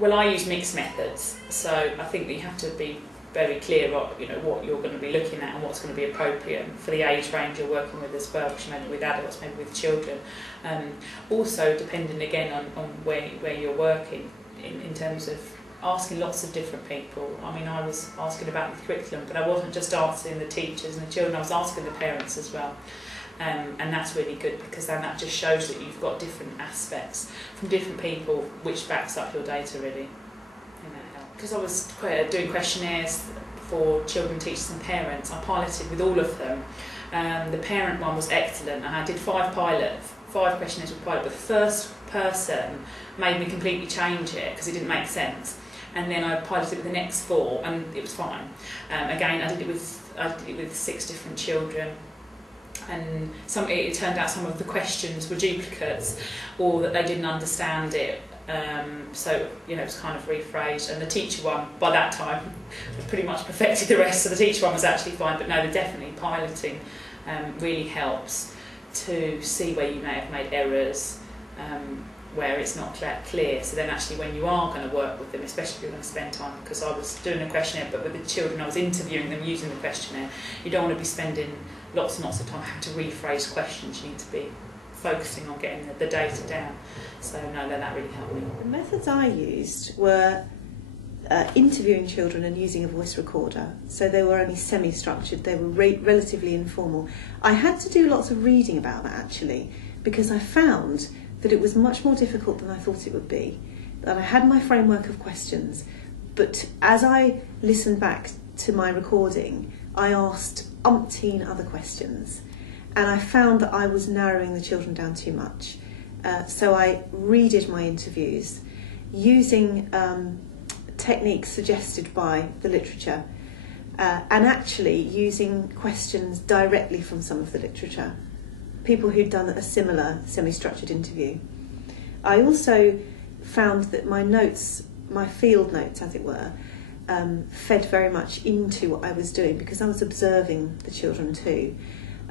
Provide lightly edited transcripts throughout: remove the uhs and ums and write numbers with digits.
Well, I use mixed methods, so I think that you have to be very clear on what you're going to be looking at and what's going to be appropriate for the age range you're working with as well, which maybe with adults, maybe with children. Also, depending again on where you're working, in terms of asking lots of different people. I mean, I was asking about the curriculum, but I wasn't just asking the teachers and the children, I was asking the parents as well. And that's really good, because then that just shows that you've got different aspects from different people, which backs up your data really. Because I was doing questionnaires for children, teachers and parents, I piloted with all of them. The parent one was excellent, and I did 5 questionnaires with pilot, but the first person made me completely change it because it didn't make sense. And then I piloted with the next 4 and it was fine. Again, I did it with 6 different children. And it turned out some of the questions were duplicates, or that they didn't understand it. So it was kind of rephrased. And the teacher one, by that time, had pretty much perfected the rest. So the teacher one was actually fine. But no, definitely piloting really helps to see where you may have made errors, where it's not that clear. So then actually when you are going to work with them, especially if you're going to spend time, because I was doing a questionnaire, but with the children I was interviewing them using the questionnaire, you don't want to be spending lots and lots of time having to rephrase questions. You need to be focusing on getting the data down. So no, that really helped me. The methods I used were interviewing children and using a voice recorder. So they were only semi-structured, they were relatively informal. I had to do lots of reading about that actually, because I found that it was much more difficult than I thought it would be. That I had my framework of questions, but as I listened back to my recording, I asked umpteen other questions, and I found that I was narrowing the children down too much. So I redid my interviews using techniques suggested by the literature, and actually using questions directly from some of the literature, people who'd done a similar semi-structured interview. I also found that my notes, my field notes as it were, fed very much into what I was doing, because I was observing the children too.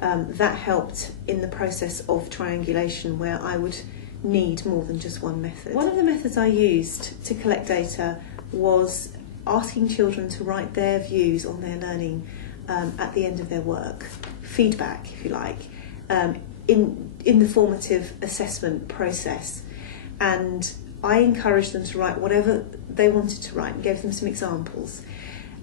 That helped in the process of triangulation, where I would need more than just one method. One of the methods I used to collect data was asking children to write their views on their learning at the end of their work, feedback if you like, in the formative assessment process. And I encouraged them to write whatever they wanted to write and gave them some examples.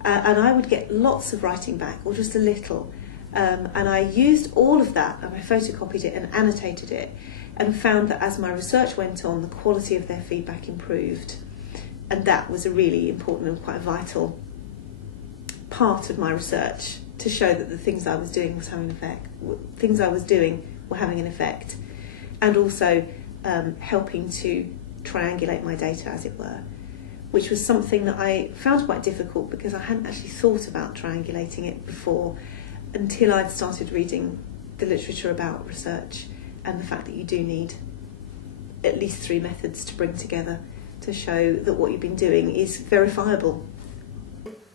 And I would get lots of writing back, or just a little. And I used all of that, and I photocopied it and annotated it, and found that as my research went on, the quality of their feedback improved. And that was a really important and quite vital part of my research, to show that the things I was doing was having an effect. Things I was doing were having an effect, and also helping to triangulate my data, as it were, which was something that I found quite difficult, because I hadn't actually thought about triangulating it before, until I'd started reading the literature about research, and the fact that you do need at least 3 methods to bring together to show that what you've been doing is verifiable.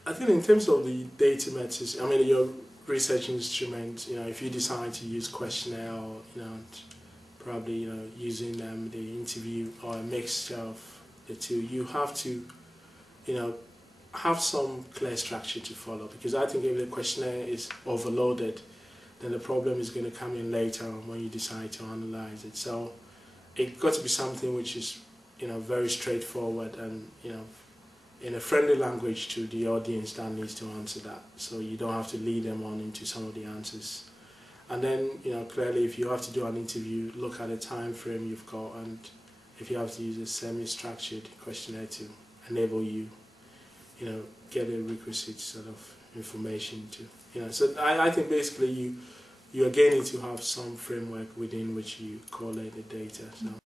I think in terms of the data methods, I mean, your research instrument, if you decide to use questionnaire, or probably using the interview, or a mixture of the two, you have to have some clear structure to follow, because I think if the questionnaire is overloaded, then the problem is going to come in later on when you decide to analyze it. So it's got to be something which is very straightforward, and in a friendly language to the audience that needs to answer that, so you don't have to lead them on into some of the answers. And then clearly, if you have to do an interview, look at the time frame you've got, and if you have to use a semi-structured questionnaire to enable you get the requisite sort of information to so I think basically you again need to have some framework within which you collate the data. So.